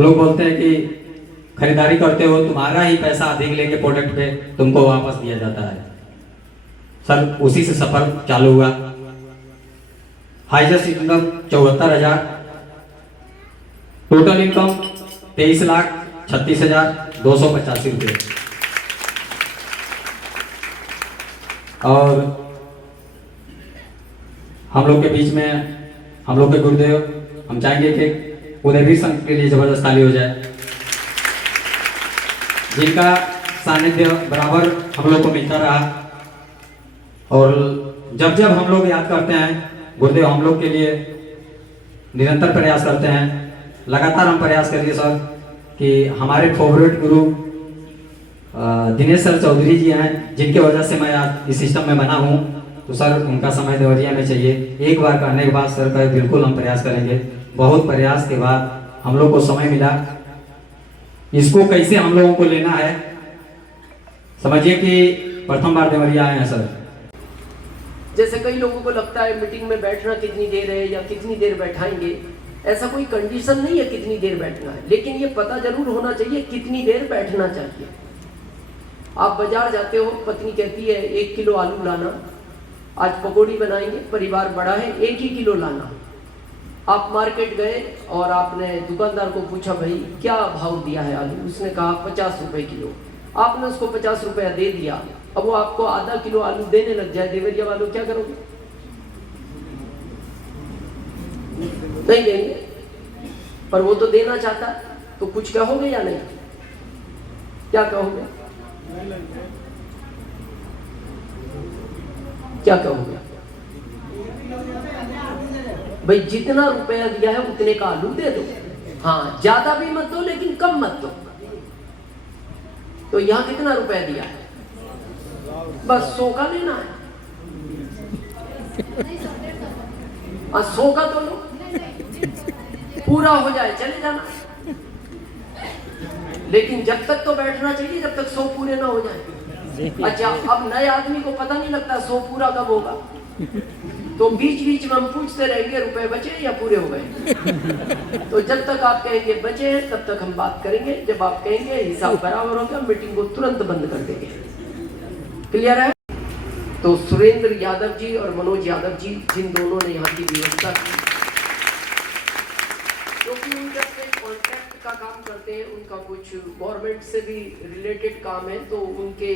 वो लोग बोलते हैं कि खरीदारी करते हो तुम्हारा ही पैसा अधिक लेके प्रोडक्ट पे तुमको वापस दिया जाता है। सर उसी से सफर चालू हुआ। हाईएस्ट इनकम 74,000, टोटल इनकम 23,36,285 रुपये। और हम लोग के बीच में हम लोग के गुरुदेव, हम चाहेंगे कि उन्हें भी संघ के लिए जबरदस्त ताली हो जाए, जिनका सानिध्य बराबर हम लोग को मिलता रहा। और जब जब हम लोग याद करते हैं गुरुदेव हम लोग के लिए निरंतर प्रयास करते हैं। लगातार हम प्रयास करिए सर कि हमारे फेवरेट गुरु दिनेश सर चौधरी जी हैं, जिनके वजह से मैं आज इस सिस्टम में बना हूँ। तो सर उनका समय देवरिया में चाहिए। एक बार करने के बाद सर का बिल्कुल हम प्रयास करेंगे। बहुत प्रयास के बाद हम लोग को समय मिला। इसको कैसे हम लोगों को लेना है, समझिए कि प्रथम बार देवरिया आए हैं सर। जैसे कई लोगों को लगता है मीटिंग में बैठना कितनी देर है या कितनी देर बैठाएंगे, ऐसा कोई कंडीशन नहीं है कितनी देर बैठना है, लेकिन ये पता जरूर होना चाहिए कितनी देर बैठना चाहिए। आप बाजार जाते हो, पत्नी कहती है 1 किलो आलू लाना, आज पकौड़ी बनाएंगे, परिवार बड़ा है, 1 ही किलो लाना। आप मार्केट गए और आपने दुकानदार को पूछा भाई क्या भाव दिया है आलू, उसने कहा 50 रुपए किलो। आपने उसको 50 रुपया दे दिया। अब वो आपको आधा किलो आलू देने लग जाए, देवरिया वालों क्या करोगे? नहीं देंगे, पर वो तो देना चाहता, तो कुछ कहोगे या नहीं? क्या कहोगे? क्या कहोगे? भाई जितना रुपया दिया है उतने का आलू दे दो। हाँ, ज्यादा भी मत दो लेकिन कम मत दो। तो यहां कितना रुपया दिया है? बस 100 का लेना है। 100 का तो लो, पूरा हो जाए चले जाना। लेकिन जब तक तो बैठना चाहिए जब तक 100 पूरे ना हो जाए। अच्छा, अब नए आदमी को पता नहीं लगता 100 पूरा कब होगा, तो बीच बीच में हम पूछते रहेंगे रुपए बचे या पूरे हो गए। तो जब तक आप कहेंगे बचे हैं तब तक हम बात करेंगे। जब आप कहेंगे हिसाब बराबर हो गया, मीटिंग को तुरंत बंद कर देंगे। क्लियर है? तो सुरेंद्र यादव जी और मनोज यादव जी, जिन दोनों ने यहाँ की व्यवस्था की, क्योंकि उनका कॉन्ट्रैक्ट का काम करते हैं, उनका कुछ गवर्नमेंट से भी रिलेटेड काम है, तो उनके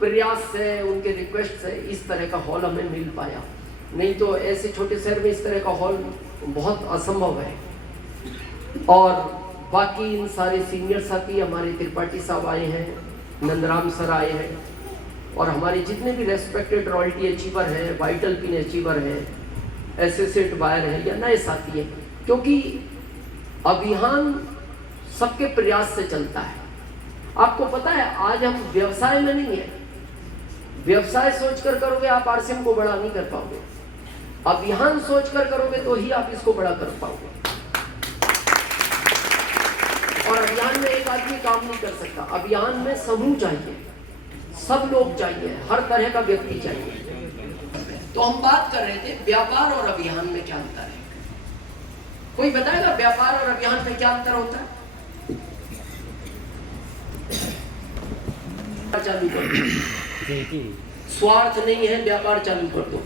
प्रयास से, उनके रिक्वेस्ट से इस तरह का हॉल हमें मिल पाया। नहीं तो ऐसे छोटे शहर में इस तरह का हॉल बहुत असंभव है। और बाकी इन सारे सीनियर साथी, हमारे त्रिपाठी साहब आए हैं, नंदराम सर आए हैं, और हमारे जितने भी रेस्पेक्टेड रॉयल्टी अचीवर हैं, वाइटल पिन अचीवर हैं, एसोसिएट बायर हैं या नए साथी हैं, क्योंकि अभियान सबके प्रयास से चलता है। आपको पता है आज हम व्यवसाय में नहीं है। व्यवसाय सोचकर करोगे आप आरसीएम को बड़ा नहीं कर पाओगे। अभियान सोचकर करोगे तो ही आप इसको बड़ा कर पाओगे। और अभियान में एक आदमी काम नहीं कर सकता, अभियान में समूह चाहिए, सब लोग चाहिए, हर तरह का व्यक्ति चाहिए। तो हम बात कर रहे थे व्यापार और अभियान में क्या अंतर है। कोई बताएगा व्यापार और अभियान में क्या अंतर होता है? चालू कर दो, स्वार्थ नहीं है, व्यापार चालू कर दो।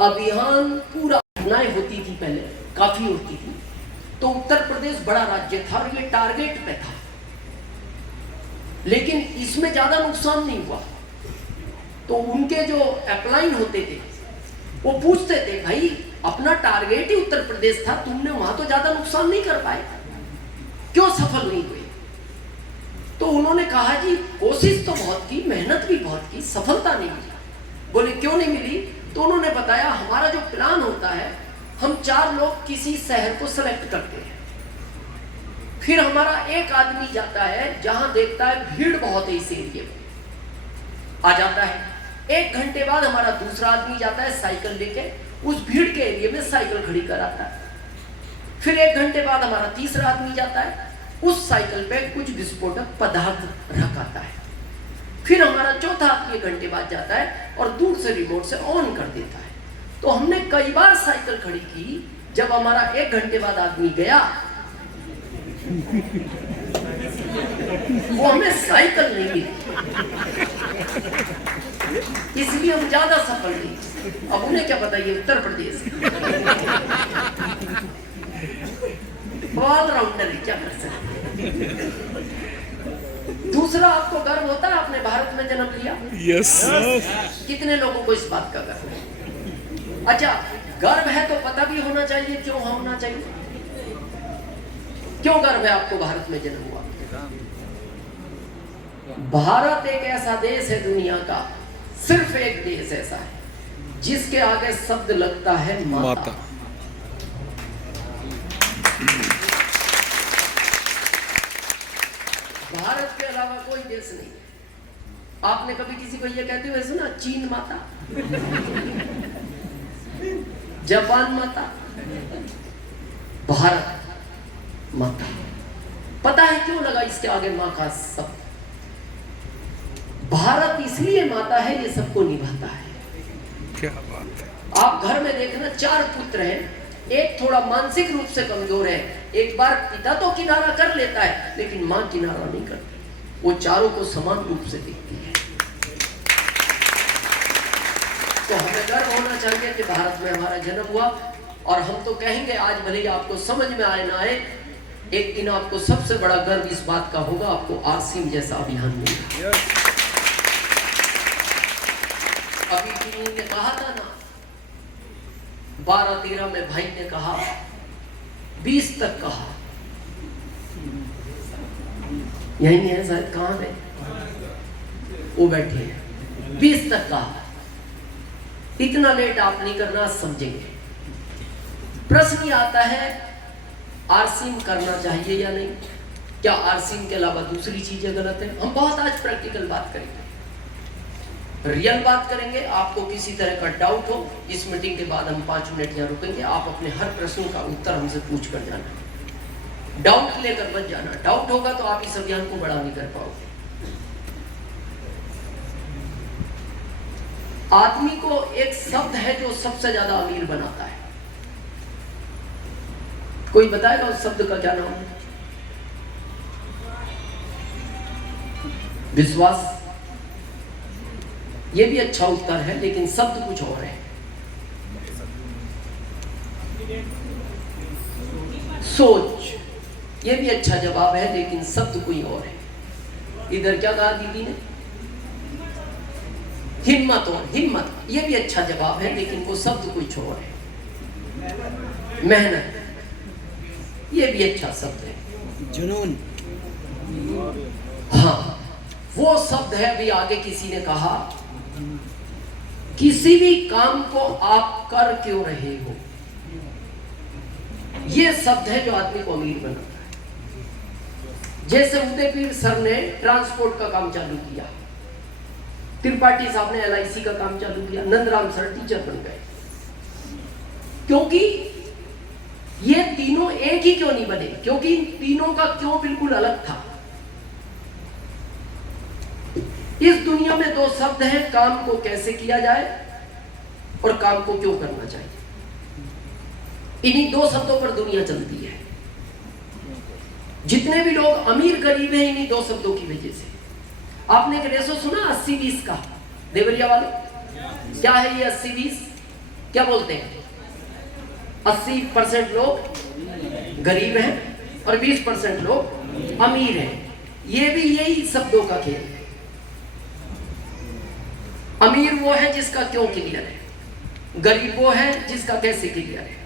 अभियान पूरा घटनाएं होती थी, पहले काफी होती थी, तो उत्तर प्रदेश बड़ा राज्य था और ये टारगेट पे था, लेकिन इसमें ज्यादा नुकसान नहीं हुआ। तो उनके जो अपलाइन होते थे वो पूछते थे भाई अपना टारगेट ही उत्तर प्रदेश था, तुमने वहां तो ज्यादा नुकसान नहीं कर पाए, क्यों सफल नहीं हुए? तो उन्होंने कहा जी कोशिश तो बहुत की, मेहनत भी बहुत की, सफलता नहीं मिली। बोले क्यों नहीं मिली? तो उन्होंने बताया हमारा जो प्लान होता है, हम 4 लोग किसी शहर को सेलेक्ट करते हैं, फिर हमारा एक आदमी जाता है जहां देखता है भीड़ बहुत है, इस एरिया में आ जाता है। 1 घंटे बाद हमारा दूसरा आदमी जाता है साइकिल लेके, उस भीड़ के एरिया में साइकिल खड़ी कराता है। फिर 1 घंटे बाद हमारा तीसरा आदमी जाता है, उस साइकिल पे कुछ विस्फोटक पदार्थ रख आता है। फिर हमारा चौथा आदमी 1 घंटे बाद जाता है और दूर से रिमोट से ऑन कर देता है। तो हमने कई बार साइकिल खड़ी की, जब हमारा 1 घंटे बाद आदमी गया, वो हमें साइकिल नहीं मिली, इसलिए हम ज्यादा सफल नहीं। अब उन्हें क्या पता ये उत्तर प्रदेश ऑलराउंडर है, क्या कर सकते। दूसरा, आपको गर्व होता है आपने भारत में जन्म लिया? यस। कितने लोगों को इस बात का गर्व है? अच्छा, गर्व है तो पता भी होना चाहिए क्यों होना चाहिए। क्यों गर्व है आपको भारत में जन्म हुआ? भारत एक ऐसा देश है दुनिया का, सिर्फ एक देश ऐसा है जिसके आगे शब्द लगता है माता। भारत के अलावा कोई देश नहीं है। आपने कभी किसी को यह कहते हुए सुना, चीन माता, जापान माता, भारत माता। पता है क्यों लगा इसके आगे माँ का शब्द? भारत इसलिए माता है, ये सबको निभाता है। क्या बात है। आप घर में देखना, 4 पुत्र हैं, एक थोड़ा मानसिक रूप से कमजोर है। एक बार पिता तो किनारा कर लेता है, लेकिन मां किनारा नहीं करती। वो चारों को समान रूप से देखती है। तो हमें गर्व होना चाहिए कि भारत में हमारा जन्म हुआ। और हम तो कहेंगे, आज भले ही आपको समझ में आए ना आए, एक दिन आपको सबसे बड़ा गर्व इस बात का होगा, आपको आरसीएम जैसा अभियान मिलेगा। अभी किन्हीं ने कहा था ना, 12-13 में भाई ने कहा, 20 तक कहा, यही है शायद, कहाँ है वो बैठे हैं, 20 तक कहा। इतना लेट आप नहीं करना, समझेंगे। प्रश्न ये आता है, आरसीएम करना चाहिए या नहीं? क्या आरसीएम के अलावा दूसरी चीजें गलत है? हम बहुत आज प्रैक्टिकल बात करेंगे, रियल बात करेंगे। आपको किसी तरह का डाउट हो, इस मीटिंग के बाद हम 5 मिनट यहाँ रुकेंगे। आप अपने हर प्रश्न का उत्तर हमसे पूछ कर जाना, डाउट लेकर मत जाना। डाउट होगा तो आप इस अभियान को बड़ा नहीं कर पाओगे। आदमी को एक शब्द है जो सबसे ज्यादा अमीर बनाता है। कोई बताएगा उस शब्द का क्या नाम है? विश्वास। ये भी अच्छा उत्तर है, लेकिन शब्द कुछ और है। सोच, ये भी अच्छा जवाब है, लेकिन शब्द कोई और है। इधर क्या कहा दीदी ने? हिम्मत। और हिम्मत, ये भी अच्छा जवाब है, लेकिन वो शब्द कुछ और है। मेहनत, ये भी अच्छा शब्द है। जुनून, हाँ, वो शब्द है। अभी आगे किसी ने कहा, किसी भी काम को आप कर क्यों रहे हो, ये शब्द है जो आदमी को अमीर बनाता है। जैसे उदयवीर सर ने ट्रांसपोर्ट का काम चालू किया, त्रिपाठी साहब ने एलआईसी का काम चालू किया, नंदराम सर टीचर बन गए। क्योंकि ये तीनों एक ही क्यों नहीं बने? क्योंकि इन तीनों का क्यों बिल्कुल अलग था। इस दुनिया में 2 शब्द हैं, काम को कैसे किया जाए और काम को क्यों करना चाहिए। इन्हीं 2 शब्दों पर दुनिया चलती है। जितने भी लोग अमीर गरीब हैं, इन्हीं 2 शब्दों की वजह से। आपने एक रेशो सुना 80-20 का, देवरिया वाले? क्या है ये 80-20? क्या बोलते हैं? 80% लोग गरीब हैं और 20% लोग अमीर हैं। ये भी यही शब्दों का खेल है। अमीर वो है जिसका क्यों क्लियर है, गरीब वो है जिसका कैसे क्लियर है।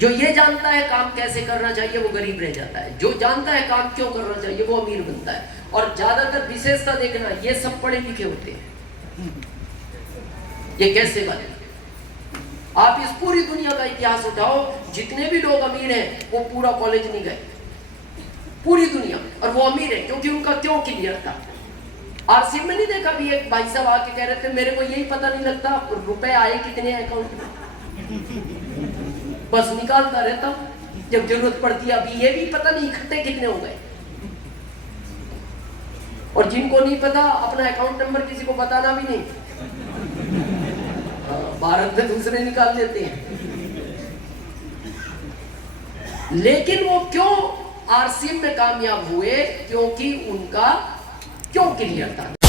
जो ये जानता है काम कैसे करना चाहिए वो गरीब रह जाता है, जो जानता है काम क्यों करना चाहिए वो अमीर बनता है। और ज्यादातर विशेषता देखना, ये सब पढ़े लिखे होते हैं। ये कैसे बने? आप इस पूरी दुनिया का इतिहास उठाओ, जितने भी लोग अमीर हैं वो पूरा कॉलेज नहीं गए, पूरी दुनिया में, और वो अमीर है क्योंकि उनका क्यों क्लियर था। आरसीएम में नहीं देखा भी एक भाई साहब आके कह रहे थे, मेरे को यही पता नहीं लगता रुपए आए कितने अकाउंट में, बस निकालता रहता हूं जब जरूरत पड़ती है। अभी ये भी पता नहीं इकट्ठे कितने हो गए। और जिनको नहीं पता, अपना अकाउंट नंबर किसी को बताना भी नहीं। भारत में दूसरे निकाल लेते हैं। लेकिन वो क्यों आरसीएम में कामयाब हुए? क्योंकि उनका क्यों क्लियर था।